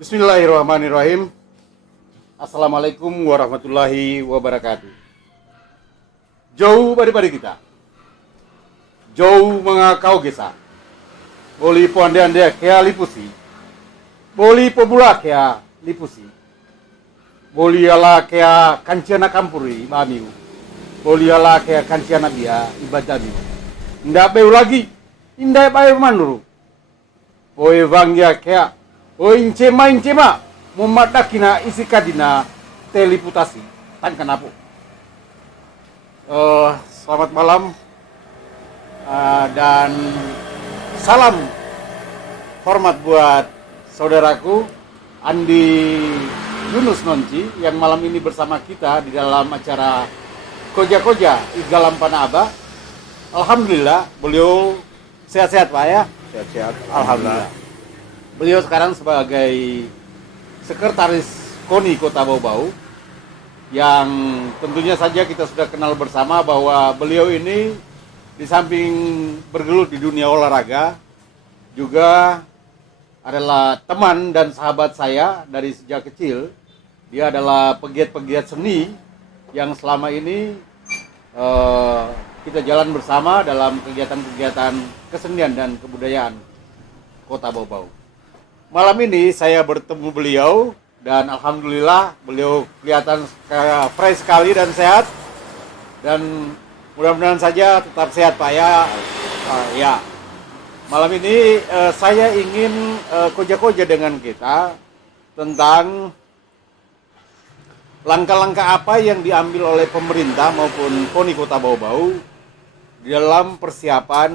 Bismillahirrahmanirrahim. Assalamualaikum warahmatullahi wabarakatuh. Jauh pada kita. Jauh mengakau gesa. Boli ponde-ande kaya lipusi. Boli pobula kaya lipusi. Boli ala kaya kanciana kampuri bamiu. Boli ala kaya kanciana dia ibadami. Ndak beu lagi. Indai bae manuru. Oe vangya kaya incema memadakina isi kadina teliputasi tan kenapu. Selamat malam dan salam hormat buat saudaraku Andi Yunus Nonci yang malam ini bersama kita di dalam acara Koja-Koja Igalam Panaba. Alhamdulillah beliau sehat-sehat Pak ya. Sehat-sehat, Alhamdulillah. Beliau sekarang sebagai sekretaris KONI Kota Bau-Bau yang tentunya saja kita sudah kenal bersama bahwa beliau ini di samping bergelut di dunia olahraga juga adalah teman dan sahabat saya dari sejak kecil. Dia adalah pegiat-pegiat seni yang selama ini kita jalan bersama dalam kegiatan-kegiatan kesenian dan kebudayaan Kota Bau-Bau. Malam ini saya bertemu beliau dan alhamdulillah beliau kelihatan fresh sekali dan sehat, dan mudah-mudahan saja tetap sehat Pak ya. Ya. Malam ini saya ingin koja-koja dengan kita tentang langkah-langkah apa yang diambil oleh pemerintah maupun KONI Kota Bau-Bau dalam persiapan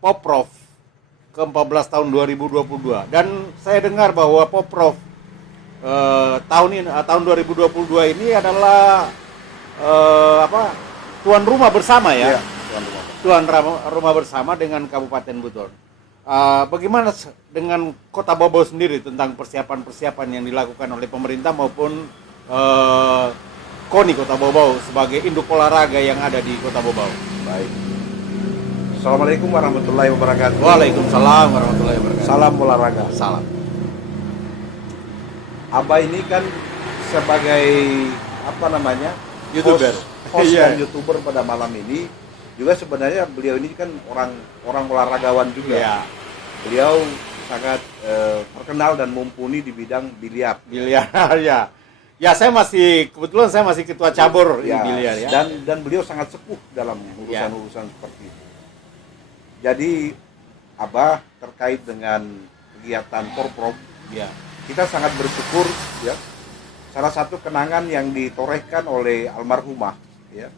Poprov ke-14 tahun 2022. Dan saya dengar bahwa Poprov tahun 2022 ini adalah tuan rumah bersama ya. Tuan rumah bersama dengan Kabupaten Buton. Bagaimana dengan Kota Bau-Bau sendiri tentang persiapan-persiapan yang dilakukan oleh pemerintah maupun KONI Kota Bau-Bau sebagai induk olahraga yang ada di Kota Bau-Bau? Baik. Assalamualaikum warahmatullahi wabarakatuh. Waalaikumsalam warahmatullahi wabarakatuh. Salam olahraga. Salam. Abah ini kan sebagai YouTuber. Host Iya. dan YouTuber pada malam ini juga sebenarnya beliau ini kan orang olahragawan juga. Ya. Beliau sangat terkenal dan mumpuni di bidang biliar. Biliar ya. Ya, kebetulan saya masih ketua cabur di biliar ya. Dan beliau sangat sepuh dalam urusan-urusan seperti itu. Jadi Abah terkait dengan kegiatan Porprov, Ya. kita sangat bersyukur ya. Salah satu kenangan yang ditorehkan oleh almarhumah ya,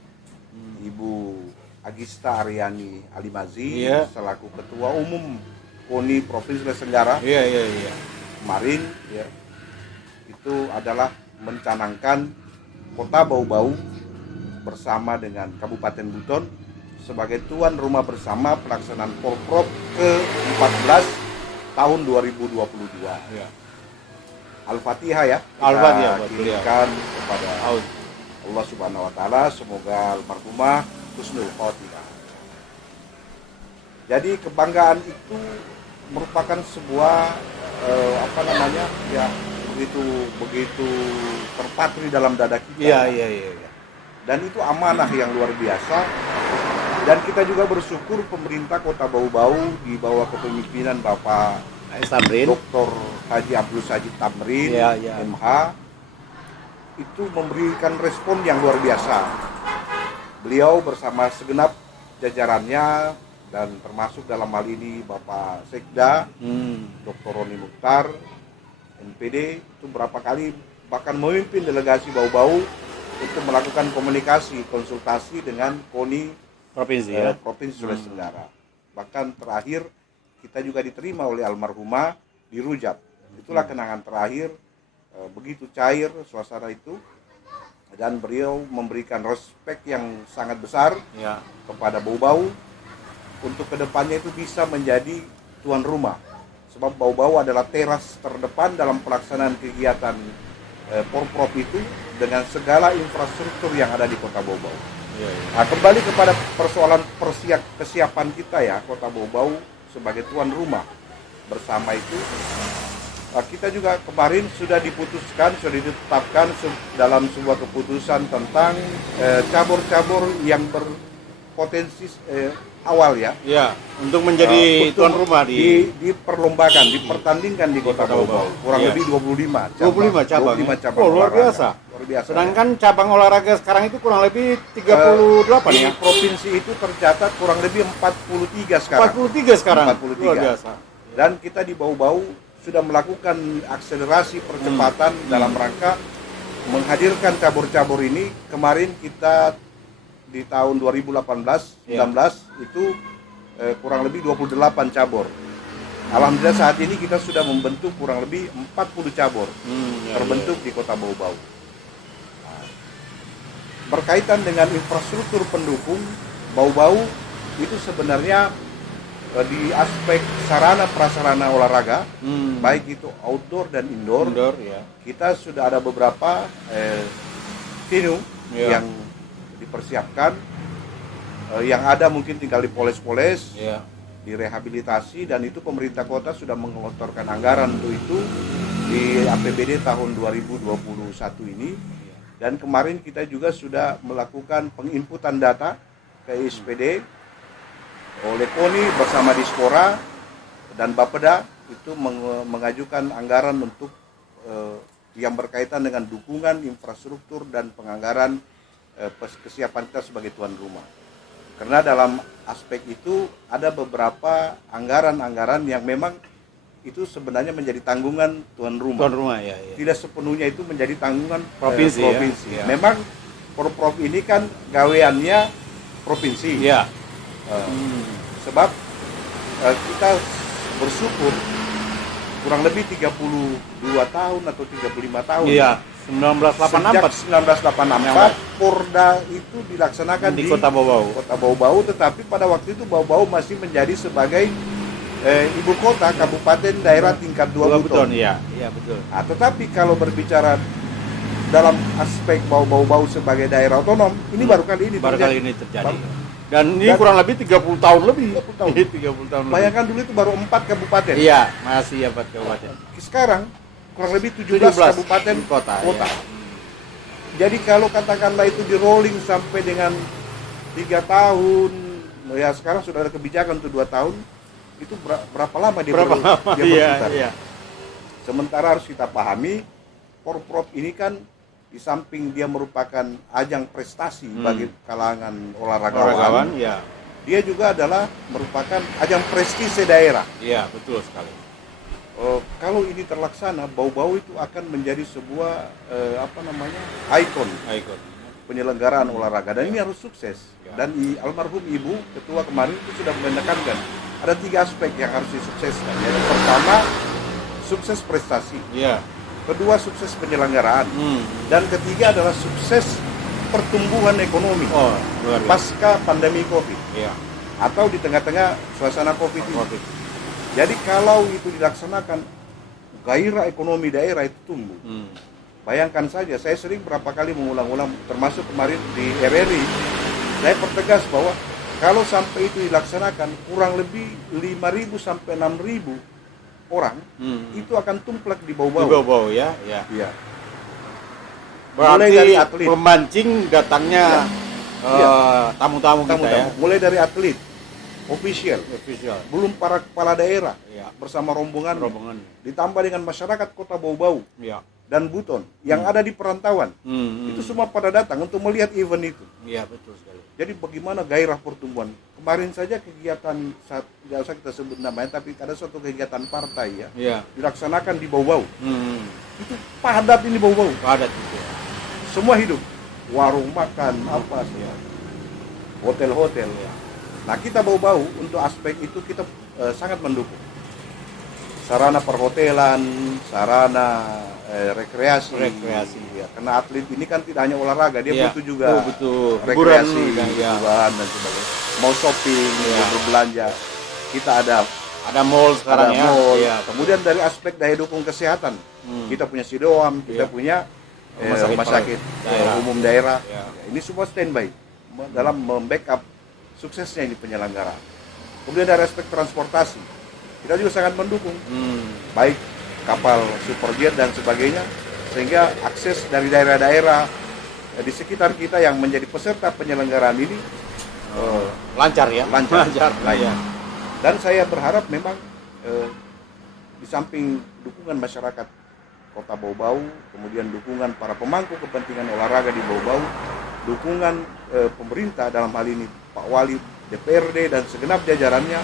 Ibu Agista Aryani Alimazi Ya. selaku Ketua Umum KONI Provinsi Sulawesi Tenggara Iya. kemarin ya, itu adalah mencanangkan Kota Bau-Bau bersama dengan Kabupaten Buton sebagai tuan rumah bersama pelaksanaan Porprov ke-14 tahun 2022. Ya. Al-Fatihah ya. Al-Fatihah Kita buat beliau. kirimkan kepada Allah Subhanahu wa taala, semoga almarhumah husnul khotimah. Jadi kebanggaan itu merupakan sebuah ya begitu terpatri dalam dada kita. Iya. Dan itu amanah yang luar biasa. Dan kita juga bersyukur pemerintah Kota Bau-Bau di bawah kepemimpinan Bapak Sabrin. Dr. Haji Abdul Sajid Tamrin, Ya. MH, itu memberikan respon yang luar biasa. Beliau bersama segenap jajarannya dan termasuk dalam hal ini Bapak Sekda, Dr. Roni Mukhtar, NPD, itu berapa kali bahkan memimpin delegasi Bau-Bau untuk melakukan komunikasi, konsultasi dengan KONI Provinsi Sulawesi Tenggara. Bahkan terakhir kita juga diterima oleh almarhumah di Rujak. Itulah kenangan terakhir, begitu cair suasana itu, dan beliau memberikan respek yang sangat besar kepada Bau-Bau untuk kedepannya itu bisa menjadi tuan rumah. Sebab Bau-Bau adalah teras terdepan dalam pelaksanaan kegiatan Porprov itu dengan segala infrastruktur yang ada di Kota Bau-Bau. Nah, kembali kepada persoalan kesiapan kita ya, Kota Bau-Bau sebagai tuan rumah bersama itu Kita juga kemarin sudah diputuskan, sudah ditetapkan dalam sebuah keputusan tentang cabur-cabur yang berpotensi awal ya. Ya, untuk menjadi tuan rumah diperlombakan, dipertandingkan di Kota Bau-Bau. Kurang Iya. lebih 25 cabang. 25 cabang. Oh, luar olahraga. biasa. Luar biasa. Sedangkan cabang olahraga sekarang itu kurang lebih 38 di ya. provinsi itu tercatat kurang lebih 43 sekarang. 43 sekarang. 43. Luar biasa. Dan kita di Bau-Bau sudah melakukan akselerasi percepatan dalam rangka menghadirkan cabur-cabur ini. Kemarin kita di tahun 2018-19 itu kurang lebih 28 cabur. Alhamdulillah saat ini kita sudah membentuk kurang lebih 40 cabur terbentuk di Kota Bau-Bau. Berkaitan dengan infrastruktur pendukung, Bau-Bau itu sebenarnya di aspek sarana prasarana olahraga, baik itu outdoor dan indoor, Ya. kita sudah ada beberapa venue yang dipersiapkan, yang ada mungkin tinggal dipoles-poles, direhabilitasi, dan itu pemerintah kota sudah mengelontorkan anggaran untuk itu di APBD tahun 2021 ini. Dan kemarin kita juga sudah melakukan penginputan data ke SPD oleh KONI bersama Dispora dan Bapeda, itu mengajukan anggaran untuk yang berkaitan dengan dukungan infrastruktur dan penganggaran kesiapan kita sebagai tuan rumah. Karena dalam aspek itu ada beberapa anggaran-anggaran yang memang itu sebenarnya menjadi tanggungan tuan rumah. Tuan rumah ya. Tidak sepenuhnya itu menjadi tanggungan Provinsi. provinsi. Memang Porprov ini kan gaweannya provinsi. Sebab kita bersyukur kurang lebih 32 tahun atau 35 tahun. Iya, 1984. Sejak 1984 Porda itu dilaksanakan di Kota Bau-Bau. Kota Bau-Bau, tetapi pada waktu itu Bau-Bau masih menjadi sebagai ibu kota kabupaten daerah tingkat 2 Buton. Iya, betul. Nah, tetapi kalau berbicara dalam aspek Bau-Bau sebagai daerah otonom, ini baru kali ini terjadi. Dan ini kurang lebih 30 tahun lebih. 30 tahun. 30 tahun lebih. Bayangkan dulu itu baru 4 kabupaten. Iya, masih 4 kabupaten. Sekarang kurang lebih 17 kabupaten kota. Iya. Ya. Jadi kalau katakanlah itu di rolling sampai dengan 3 tahun, ya sekarang sudah ada kebijakan untuk 2 tahun, itu berapa lama dia berputar. Iya. Sementara harus kita pahami, Porprov ini kan di samping dia merupakan ajang prestasi bagi kalangan olahragawan, dia juga adalah merupakan ajang prestise daerah. Iya, betul sekali. Kalau ini terlaksana, Bau-Bau itu akan menjadi sebuah ikon penyelenggaraan olahraga, dan ini harus sukses. Dan almarhum Ibu Ketua kemarin itu sudah menekankan ada 3 aspek yang harus disukseskan. Yang pertama, sukses prestasi. Kedua, sukses penyelenggaraan. Dan ketiga adalah sukses pertumbuhan ekonomi pasca pandemi Covid. Atau di tengah-tengah suasana Covid ini. Jadi kalau itu dilaksanakan, gairah ekonomi daerah itu tumbuh. Bayangkan saja, saya sering berapa kali mengulang-ulang, termasuk kemarin di RRI, saya pertegas bahwa kalau sampai itu dilaksanakan, kurang lebih 5.000 sampai 6.000 orang itu akan tumplek di Bau-Bau. Di Bau-Bau ya. Berarti Mulai dari atlet, memancing datangnya tamu-tamu kita ya. Mulai dari atlet, official, belum para kepala daerah bersama rombongan, ditambah dengan masyarakat Kota Bau-Bau dan Buton yang ada di perantauan. Itu semua pada datang untuk melihat event itu. Iya, betul sekali. Jadi bagaimana gairah pertumbuhan. Kemarin saja kegiatan, tidak usah kita sebut namanya, tapi ada suatu kegiatan partai dilaksanakan di Bau-Bau. Itu padat ini Bau-Bau. Padat itu. Semua hidup. Warung makan, hotel-hotel. Nah, kita Bau-Bau untuk aspek itu kita sangat mendukung. Sarana perhotelan, sarana rekreasi. Ya, karena atlet ini kan tidak hanya olahraga, dia butuh juga rekreasi, hiburan dan sebagainya. Mau shopping, mau berbelanja, kita ada mall sekarang ya. Mall. Kemudian dari aspek daya dukung kesehatan, kita punya Sidoam, kita punya rumah sakit umum daerah. Ini semua standby dalam membackup suksesnya ini penyelenggaraan. Kemudian dari aspek transportasi, kita juga sangat mendukung, baik kapal superjet dan sebagainya, sehingga akses dari daerah-daerah di sekitar kita yang menjadi peserta penyelenggaraan ini Lancar ya? lancar. Iya. Dan saya berharap memang di samping dukungan masyarakat Kota Bau-Bau, kemudian dukungan para pemangku kepentingan olahraga di Bau-Bau, dukungan pemerintah dalam hal ini Pak Wali, DPRD dan segenap jajarannya,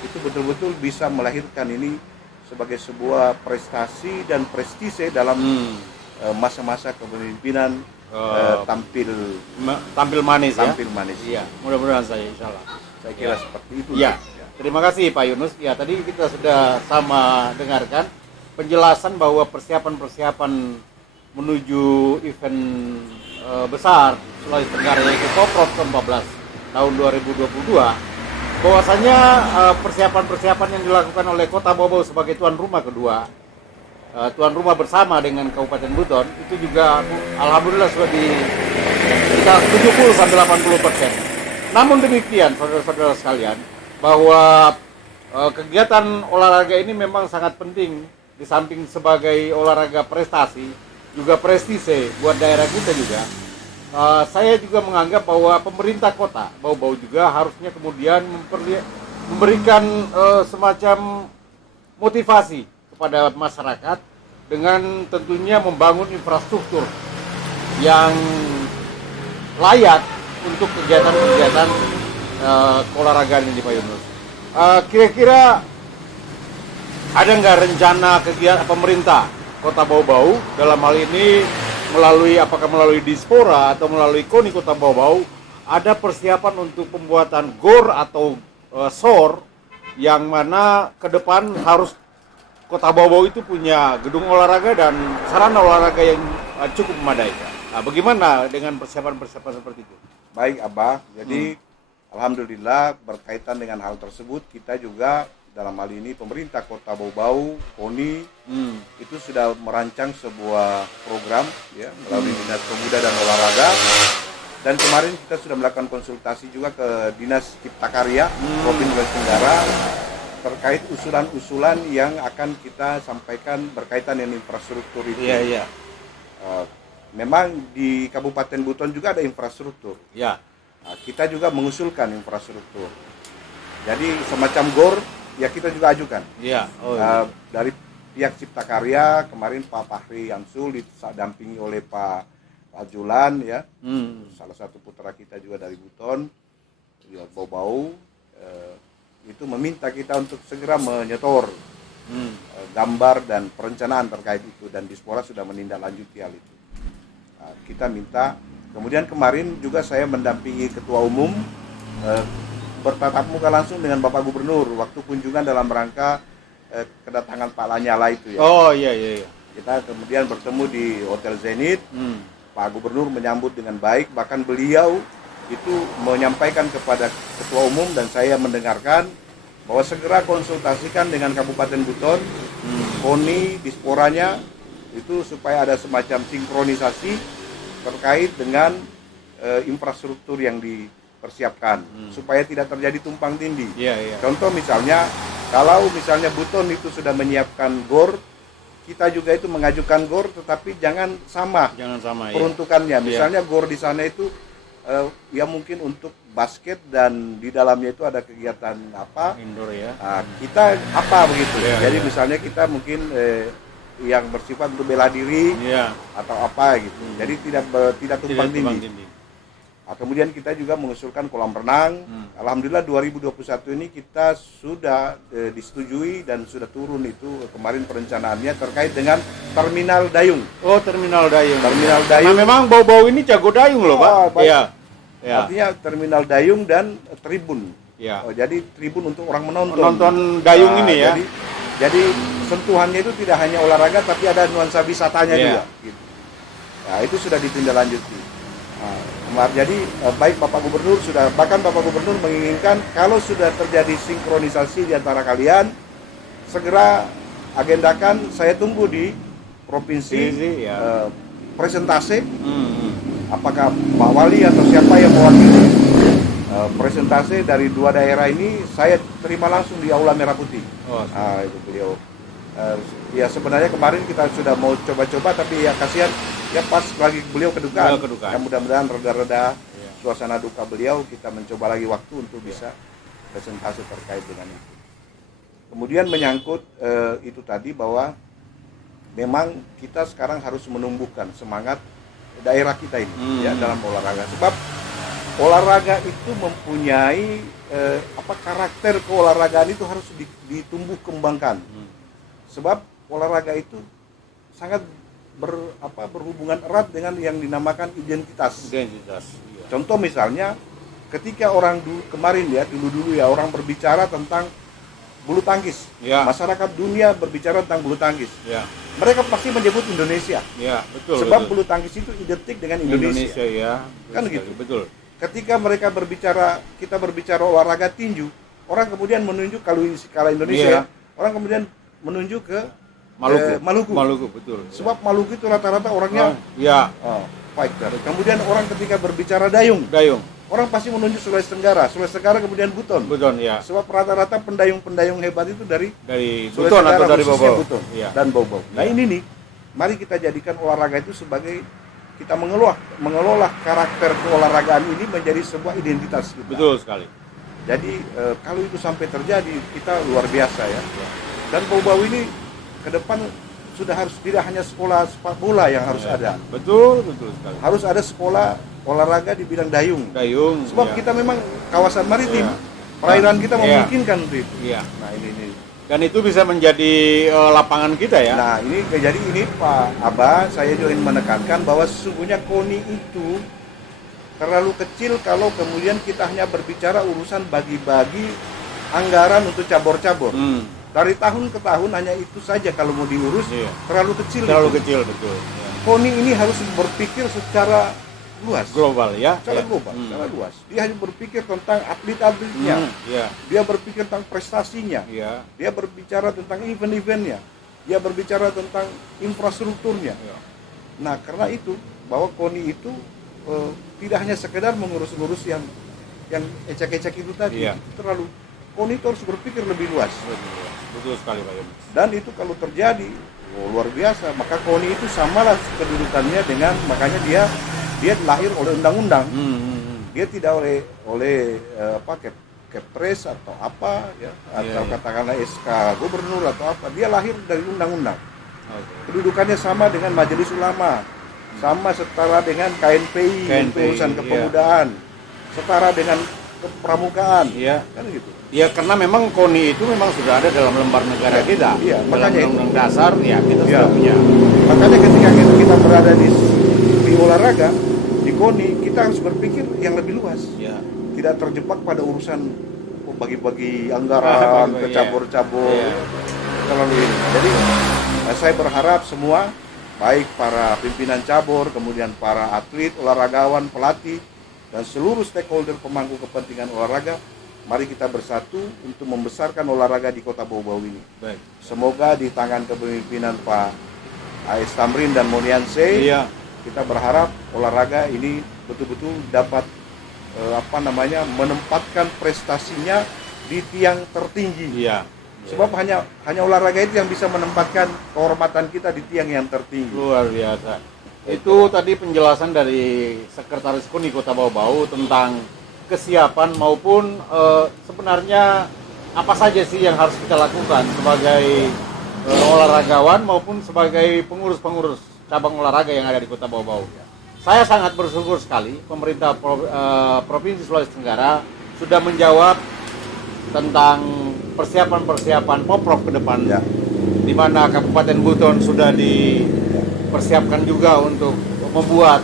itu betul-betul bisa melahirkan ini sebagai sebuah prestasi dan prestise dalam masa-masa kepemimpinan tampil manis ya? tampil manis. Iya, mudah-mudahan saya insya Allah. Saya kira seperti itu. Ya, terima kasih Pak Yunus. Ya, tadi kita sudah sama dengarkan penjelasan bahwa persiapan-persiapan menuju event besar Sulawesi Tenggara yaitu Poprov ke-14 tahun 2022. Bahwasanya persiapan-persiapan yang dilakukan oleh Kota Bau-Bau sebagai tuan rumah kedua, tuan rumah bersama dengan Kabupaten Buton itu juga alhamdulillah sudah di sekitar 70-80%. Namun demikian, saudara-saudara sekalian, bahwa kegiatan olahraga ini memang sangat penting. Di samping sebagai olahraga prestasi, juga prestise buat daerah kita juga. Saya juga menganggap bahwa pemerintah kota Bau-Bau juga harusnya kemudian memberikan semacam motivasi kepada masyarakat dengan tentunya membangun infrastruktur yang layak untuk kegiatan-kegiatan keolahragaan ini, Pak Yunus. Kira-kira ada nggak rencana kegiatan pemerintah Kota Bau-Bau dalam hal ini apakah melalui Dispora atau melalui KONI Kota Bau-Bau ada persiapan untuk pembuatan GOR atau SOR yang mana ke depan harus Kota Bau-Bau itu punya gedung olahraga dan sarana olahraga yang cukup memadai. Nah, bagaimana dengan persiapan-persiapan seperti itu? Baik, Abah. Jadi alhamdulillah berkaitan dengan hal tersebut kita juga dalam hal ini pemerintah Kota Bau-Bau, KONI itu sudah merancang sebuah program ya melalui Dinas Pemuda dan Olahraga, dan kemarin kita sudah melakukan konsultasi juga ke Dinas Cipta Karya Provinsi Sulawesi Tenggara terkait usulan-usulan yang akan kita sampaikan berkaitan dengan infrastruktur itu. Iya. Memang di Kabupaten Buton juga ada infrastruktur. Ya. Nah, kita juga mengusulkan infrastruktur. Jadi semacam GOR ya kita juga ajukan. Iya. Dari pihak Cipta Karya kemarin Pak Fahri Yamsul didampingi oleh Pak Julan ya, salah satu putra kita juga dari Buton, ya, Bau-Bau, itu meminta kita untuk segera menyetor gambar dan perencanaan terkait itu, dan Dispora sudah menindaklanjuti hal itu. Nah, kita minta, kemudian kemarin juga saya mendampingi Ketua Umum bertatap muka langsung dengan Bapak Gubernur waktu kunjungan dalam rangka kedatangan Pak Lanyala itu ya. Oh iya. Kita kemudian bertemu di Hotel Zenith. Pak Gubernur menyambut dengan baik, bahkan beliau itu menyampaikan kepada Ketua Umum dan saya mendengarkan bahwa segera konsultasikan dengan Kabupaten Buton, KONI, Disporanya itu supaya ada semacam sinkronisasi terkait dengan infrastruktur yang dipersiapkan supaya tidak terjadi tumpang tindih. Iya. Contoh misalnya, kalau misalnya Buton itu sudah menyiapkan GOR, kita juga itu mengajukan GOR, tetapi jangan sama peruntukannya. Misalnya GOR di sana itu ya mungkin untuk basket dan di dalamnya itu ada kegiatan apa? Indoor ya. Nah, kita apa begitu. Jadi iya. misalnya kita mungkin yang bersifat untuk bela diri atau apa gitu. Jadi tidak tumpang tindih. Nah, kemudian kita juga mengusulkan kolam renang. Alhamdulillah 2021 ini kita sudah disetujui dan sudah turun itu kemarin perencanaannya terkait dengan terminal dayung. Oh, terminal dayung. Terminal dayung. Nah, memang Bau-Bau ini jago dayung loh, Pak. Iya. Artinya terminal dayung dan tribun. Iya. Jadi tribun untuk orang menonton. Menonton dayung ini ya. Jadi sentuhannya itu tidak hanya olahraga tapi ada nuansa wisatanya juga. Gitu. Nah, itu sudah ditindaklanjuti. Jadi baik Bapak Gubernur bahkan Bapak Gubernur menginginkan kalau sudah terjadi sinkronisasi di antara kalian, segera agendakan, saya tunggu di provinsi presentase, apakah Pak Wali atau siapa yang mewakili presentase dari dua daerah ini, saya terima langsung di Aula Merah Putih. Itu beliau. Ya sebenarnya kemarin kita sudah mau coba-coba, tapi ya kasihan ya pas lagi beliau kedukaan. Kedukaan. Ya mudah-mudahan reda-reda Iya. suasana duka beliau, kita mencoba lagi waktu untuk bisa presentasi terkait dengan itu. Kemudian menyangkut itu tadi bahwa memang kita sekarang harus menumbuhkan semangat daerah kita ini ya dalam olahraga. Sebab olahraga itu mempunyai karakter keolahragaan itu harus ditumbuh kembangkan. Sebab olahraga itu sangat berhubungan erat dengan yang dinamakan identitas. Iya. Contoh misalnya ketika orang kemarin ya dulu ya orang berbicara tentang bulu tangkis. Ya. Masyarakat dunia berbicara tentang bulu tangkis. Ya. Mereka pasti menyebut Indonesia. Ya, betul. Sebab betul. bulu tangkis itu identik dengan Indonesia. ya. Kan Betul, gitu. Betul. Ketika kita berbicara olahraga tinju, orang kemudian menunjuk kalau ini skala Indonesia, orang kemudian menunjuk ke Maluku. Betul. Sebab Maluku itu rata-rata orangnya fighter. Kemudian orang ketika berbicara dayung, orang pasti menunjuk Sulawesi Tenggara kemudian Buton. Ya. Sebab rata-rata pendayung hebat itu dari Sulawesi Buton Tenggara, atau dari khususnya Bobau. Buton Ya. dan Bobau. Nah ini nih, mari kita jadikan olahraga itu sebagai kita mengelola karakter keolahragaan ini menjadi sebuah identitas kita. Betul sekali. Jadi kalau itu sampai terjadi, kita luar biasa ya. Dan Bau-Bau ini ke depan sudah harus tidak hanya sekolah sepak bola yang harus ada. Betul sekali. Harus ada sekolah olahraga di bidang dayung. Sebab kita memang kawasan maritim. Perairan kita memungkinkan untuk itu. Iya. Nah, ini. Dan itu bisa menjadi lapangan kita ya. Nah, jadi ini Pak Aba, saya juga ingin menekankan bahwa sesungguhnya KONI itu terlalu kecil kalau kemudian kita hanya berbicara urusan bagi-bagi anggaran untuk cabur-cabur. Dari tahun ke tahun hanya itu saja kalau mau diurus, terlalu kecil. Kecil, betul. Ya. KONI ini harus berpikir secara luas. Global ya. Secara global, secara luas. Dia hanya berpikir tentang atlet-atletnya. Dia berpikir tentang prestasinya. Dia berbicara tentang event-eventnya. Dia berbicara tentang infrastrukturnya. Nah, karena itu bahwa KONI itu tidak hanya sekedar mengurus-urus yang ecek-ecek itu tadi. Itu terlalu. KONI itu harus berpikir lebih luas. Betul sekali Pak Yunus. Dan itu kalau terjadi luar biasa, maka KONI itu samalah kedudukannya dengan, makanya dia lahir oleh undang-undang. Dia tidak oleh Kepres atau apa ya, atau katakanlah SK gubernur atau apa. Dia lahir dari undang-undang. Kedudukannya sama dengan Majelis Ulama, sama setara dengan KNPI untuk urusan kepemudaan, setara dengan kepramukaan. Kan gitu. Ya karena memang KONI itu memang sudah ada dalam lembar negara kita. Makanya undang dasar kita sudah punya. Makanya ketika kita berada di olahraga, di KONI, kita harus berpikir yang lebih luas. Tidak terjebak pada urusan bagi-bagi anggaran ke cabur-cabur. Terlalu ini. Jadi saya berharap semua, baik para pimpinan cabur, kemudian para atlet, olahragawan, pelatih, dan seluruh stakeholder pemangku kepentingan olahraga, mari kita bersatu untuk membesarkan olahraga di Kota Bau-Bau ini. Baik. Semoga di tangan kepemimpinan Pak A.S. Tamrin dan Monianse, kita berharap olahraga ini betul-betul dapat menempatkan prestasinya di tiang tertinggi. Sebab hanya olahraga itu yang bisa menempatkan kehormatan kita di tiang yang tertinggi. Luar biasa. Itu tadi penjelasan dari Sekretaris KONI Kota Bau-Bau tentang kesiapan maupun sebenarnya apa saja sih yang harus kita lakukan sebagai olahragawan maupun sebagai pengurus-pengurus cabang olahraga yang ada di Kota Bau-Bau. Saya sangat bersyukur sekali pemerintah Provinsi Sulawesi Tenggara sudah menjawab tentang persiapan-persiapan Poprov ke depan, di mana Kabupaten Buton sudah dipersiapkan juga untuk membuat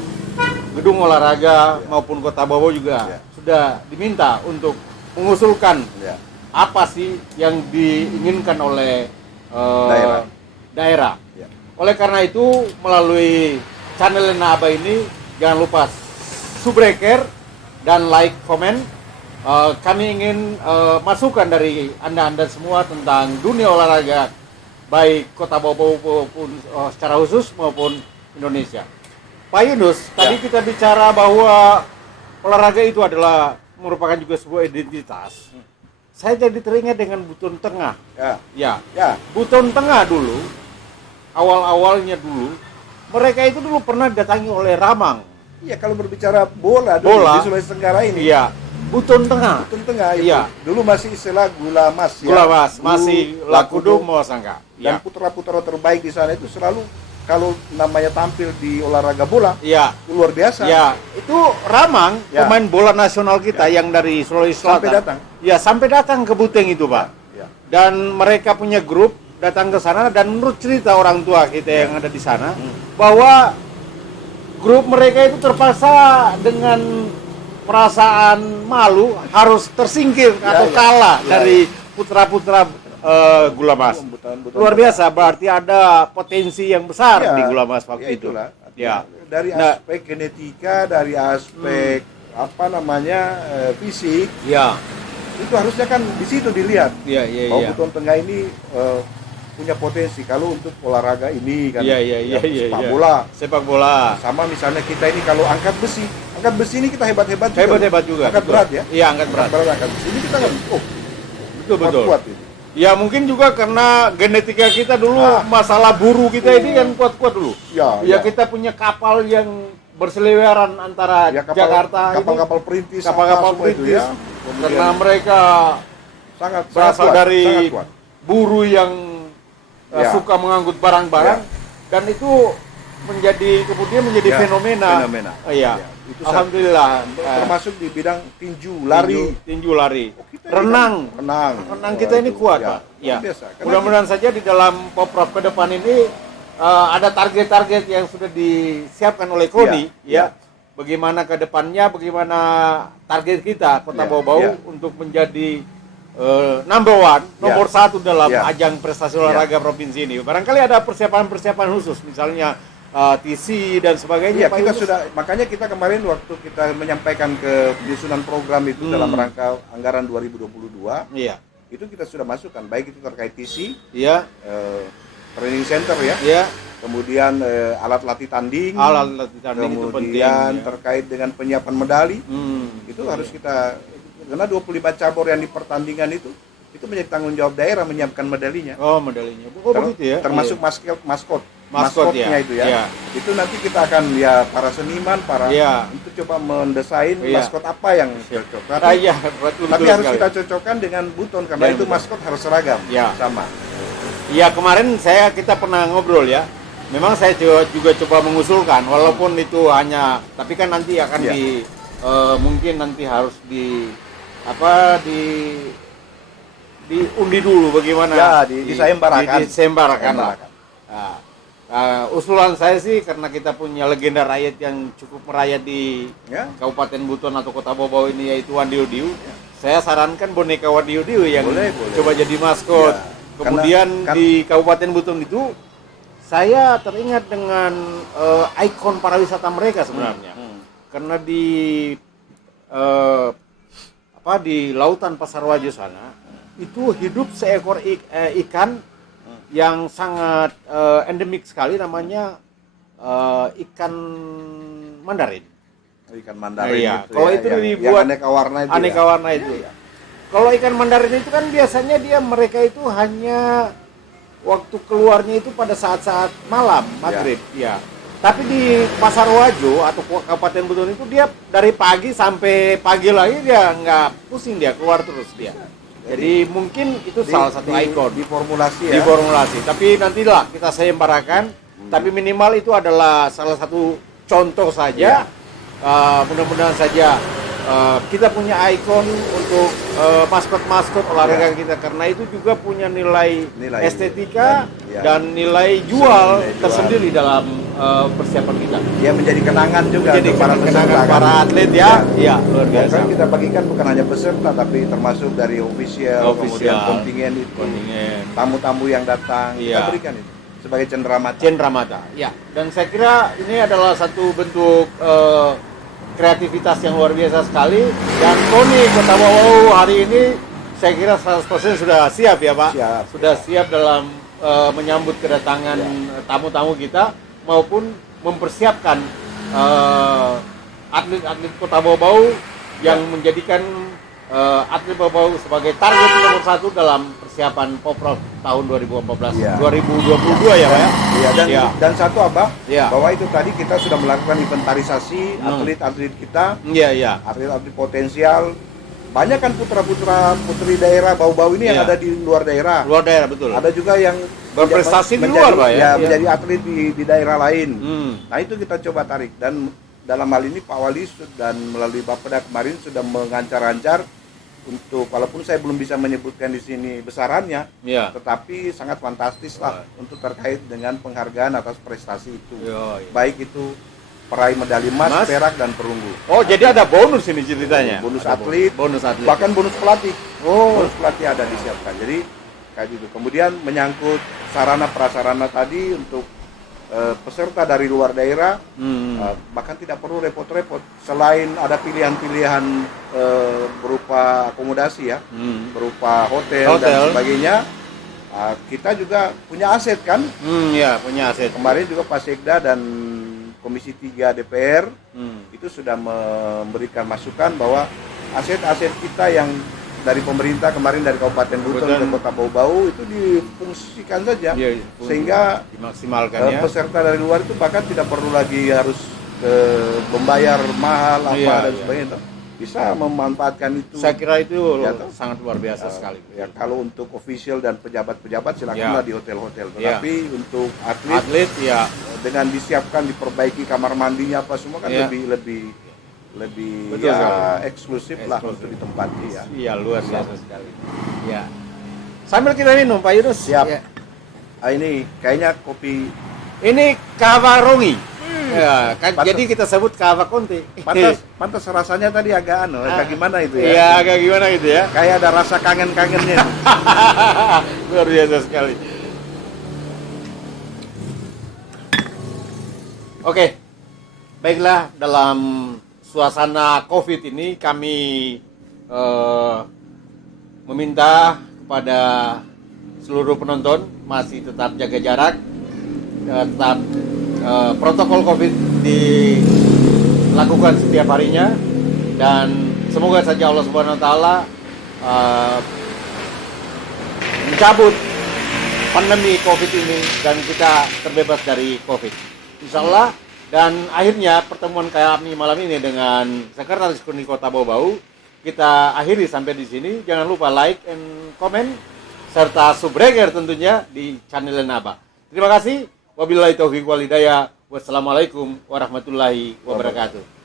gedung olahraga maupun Kota Bau-Bau juga sudah diminta untuk mengusulkan apa sih yang diinginkan oleh daerah. Oleh karena itu melalui channel Naba ini jangan lupa subscribe dan like, komen. Kami ingin masukan dari anda semua tentang dunia olahraga baik Kota Bau-Bau maupun secara khusus maupun Indonesia. Pak Yunus, tadi kita bicara bahwa olahraga itu adalah merupakan juga sebuah identitas. saya jadi teringat dengan Buton Tengah. Ya. Buton Tengah dulu, awal-awalnya dulu, mereka itu dulu pernah didatangi oleh Ramang. Iya, kalau berbicara bola dulu Bola. di Sulawesi Tenggara ini. Iya, Buton Tengah. Buton Tengah itu. Iya. Dulu masih istilah gula mas ya. Gula Mas, Dulu masih Lakudo Mawasangka. Dan Iya. putra-putra terbaik di sana itu selalu kalau namanya tampil di olahraga bola, Iya. itu luar biasa. Ya, itu Ramang, Ya. pemain bola nasional kita yang dari Sulawesi Selatan. Sampai datang. Ya, sampai datang ke Buteng itu, Pak. Ya. Dan mereka punya grup datang ke sana, dan menurut cerita orang tua kita yang ada di sana, bahwa grup mereka itu terpaksa dengan perasaan malu harus tersingkir atau kalah dari putra-putra Gula Mas. Buton-buton. Luar biasa, berarti ada potensi yang besar Ya. di Gula Mas waktu Ya, itu. itulah. Ya. Dari Nah. aspek genetika, dari aspek fisik, Ya. itu harusnya kan di situ dilihat. Iya, Bahwa Buton Tengah ini punya potensi kalau untuk olahraga ini kan. Iya. Sepak bola. Sepak bola. Sama misalnya kita ini kalau angkat besi ini kita hebat-hebat juga. Hebat-hebat juga. Angkat betul. berat ya. Iya, angkat berat. Angkat besi ini kita kan Betul. kuat ini. Ya mungkin juga karena genetika kita dulu, Ah. masalah buru kita ini kan kuat-kuat dulu. Ya. Kita punya kapal yang berseliweran antara Ya, Jakarta kapal-kapal perintis, kapal-kapal apa semua itu perintis. ya. Karena mereka sangat berasal kuat, dari sangat kuat. buruh yang Ya. suka mengangkut barang-barang, dan itu kemudian menjadi Ya, fenomena. Iya. Ya, itu Alhamdulillah. termasuk di bidang tinju, lari, tinju lari, Oh, kita ini renang. kan renang. Renang Wah, kita ini itu, kuat, ya, Pak. Ya. luar biasa. Karena Mudah-mudahan saja di dalam Poprov ke depan ini ada target-target yang sudah disiapkan oleh KONI, Ya. Bagaimana ke depannya, bagaimana target kita Kota Ya, Bau-Bau ya. untuk menjadi number one, nomor satu dalam Ya. ajang prestasi olahraga provinsi ini. Barangkali ada persiapan-persiapan khusus, misalnya TC dan sebagainya. Iya, Pak kita Yunus. sudah, makanya kita kemarin waktu kita menyampaikan ke penyusunan program itu dalam rangka anggaran 2022, Iya, itu kita sudah masukkan, baik itu terkait TC, iya, training center ya, iya. kemudian alat latih tanding, Alat tanding itu penting. kemudian Ya. terkait dengan penyiapan medali, itu Iya. harus kita, karena 25 cabur yang di pertandingan itu menjadi tanggung jawab daerah menyiapkan medalinya. Oh, medalinya. Oh, begitu ya. Termasuk Iya. maskotnya ya. itu ya. Iya. Itu nanti kita akan ya para seniman, Iya. itu coba mendesain Iya. maskot apa yang cocok. Iya, betul, Tapi betul harus sekali. kita cocokkan dengan Buton karena Dengan itu Buton. maskot harus seragam, Iya. sama. Iya, kemarin kita pernah ngobrol ya. Memang saya juga coba mengusulkan, walaupun itu hanya, tapi kan nanti akan Iya. mungkin nanti harus diundi dulu bagaimana. Ya, disembarakan. Disembarakan lah. Nah, usulan saya sih, karena kita punya legenda rakyat yang cukup merayat di Ya. Kabupaten Buton atau Kota Bau-Bau ini, yaitu Wandio Diu. Saya sarankan boneka Wandio Diu yang Boleh. coba jadi maskot. Ya. Kemudian Karena- di Kabupaten Buton itu saya teringat dengan ikon pariwisata mereka sebenarnya. Karena di lautan Pasarwajo sana itu hidup seekor ikan yang sangat endemik sekali, namanya ikan mandarin. Ikan mandarin Iya, itu kalau ya, itu yang dibuat aneka warna itu. aneka warna itu. Kalau ikan mandarin itu kan biasanya mereka itu hanya waktu keluarnya itu pada saat-saat malam, maghrib, ya. Tapi di Pasarwajo atau Kabupaten Buton itu dia dari pagi sampai pagi lagi, dia nggak pusing, dia keluar terus dia. Jadi mungkin itu salah satu ikon di formulasi ya. di formulasi. Tapi nantilah kita sembarakan. Tapi minimal itu adalah salah satu contoh saja. Mudah-mudahan saja kita punya ikon untuk maskot-maskot olahraga kita, karena itu juga punya nilai estetika dan nilai jual tersendiri dalam persiapan kita. Ya, menjadi kenangan juga Jadi untuk para kenangan peserta, para kan? atlet ya. Iya, luar biasa. Kan kita bagikan bukan hanya peserta tapi termasuk dari official, kemudian kontingen itu, Kontingen. tamu-tamu yang datang, Iya. kita berikan itu sebagai cenderamata. Cenderamata. Ya, dan saya kira ini adalah satu bentuk kreativitas yang luar biasa sekali, dan KONI Kota Bau hari ini saya kira 100% sudah siap ya Pak. Siap. Sudah siap dalam menyambut kedatangan tamu-tamu kita, maupun mempersiapkan atlet-atlet Kota Bau yang menjadikan atlet Bau sebagai target nomor 1 dalam persiapan Poprov tahun 2014 Iya. 2022 ya Pak ya? Iya, Iya. dan satu Abah, Iya. bahwa itu tadi kita sudah melakukan inventarisasi Hmm. atlet-atlet kita, Iya, iya. atlet-atlet potensial. Banyak kan putra-putra putri daerah Bau-Bau ini yang Iya. ada di luar daerah. Luar daerah betul. Ada juga yang Berprestasi di menjadi- luar, Pak, ya? Iya. menjadi atlet di daerah lain. Hmm. Nah, itu kita coba tarik, dan dalam hal ini Pak Wali dan melalui Bapeda kemarin sudah mengancar-ancar untuk, walaupun saya belum bisa menyebutkan di sini besarannya, Iya. tetapi sangat fantastis lah untuk terkait dengan penghargaan atas prestasi itu. Yo, iya. Baik itu peraih medali emas, Mas? perak, dan perunggu. Oh, jadi ada bonus ini ceritanya. Bonus Ada atlet, bonus atlet. bahkan bonus pelatih. Oh. Bonus pelatih ada disiapkan. Jadi kayak gitu. Kemudian menyangkut sarana prasarana tadi untuk peserta dari luar daerah, bahkan tidak perlu repot-repot. Selain ada pilihan-pilihan berupa akomodasi ya, berupa hotel dan sebagainya, kita juga punya aset kan. Ya, punya aset. Kemarin juga Pak Sekda dan Komisi 3 DPR itu sudah memberikan masukan bahwa aset-aset kita yang dari pemerintah kemarin dari Kabupaten Buton ke Kota Bau-Bau itu difungsikan saja, Iya, sehingga dimaksimalkan ya. peserta dari luar itu bahkan tidak perlu lagi harus membayar mahal apa Iya, dan iya. sebagainya, bisa memanfaatkan itu. Saya kira itu Ya, sangat luar biasa sekali. Ya, kalau untuk official dan pejabat-pejabat silakanlah Ya. di hotel-hotel. Ya. Tetapi untuk atlet, Atlet ya dengan disiapkan, diperbaiki kamar mandinya apa semua kan Ya. lebih Betul ya sekali. eksklusif lah Eksklusif. untuk ditempati ya. Iya, luar biasa sekali. Ya. Sambil kita minum Pak Yunus. Siap. Ya. Ini kayaknya kopi Ini kava rongi. Ya, kan Pantas. jadi kita sebut kava konti. pantas rasanya tadi agak kayak gimana itu ya? Iya, agak gimana gitu ya. Kayak ada rasa kangen-kangennya. Luar biasa sekali. Oke. Baiklah, dalam suasana Covid ini kami meminta kepada seluruh penonton masih tetap jaga jarak, tetap protokol Covid dilakukan setiap harinya, dan semoga saja Allah Subhanahu Wa Taala mencabut pandemi Covid ini dan kita terbebas dari Covid, Insya Allah. Dan akhirnya pertemuan kami malam ini dengan Sekretaris Kuning Kota Bau-Bau kita akhiri sampai di sini. Jangan lupa like and comment serta subscribe tentunya di channel Naba. Terima kasih. Wabillahi taufiq wal hidayah. Wassalamualaikum warahmatullahi wabarakatuh.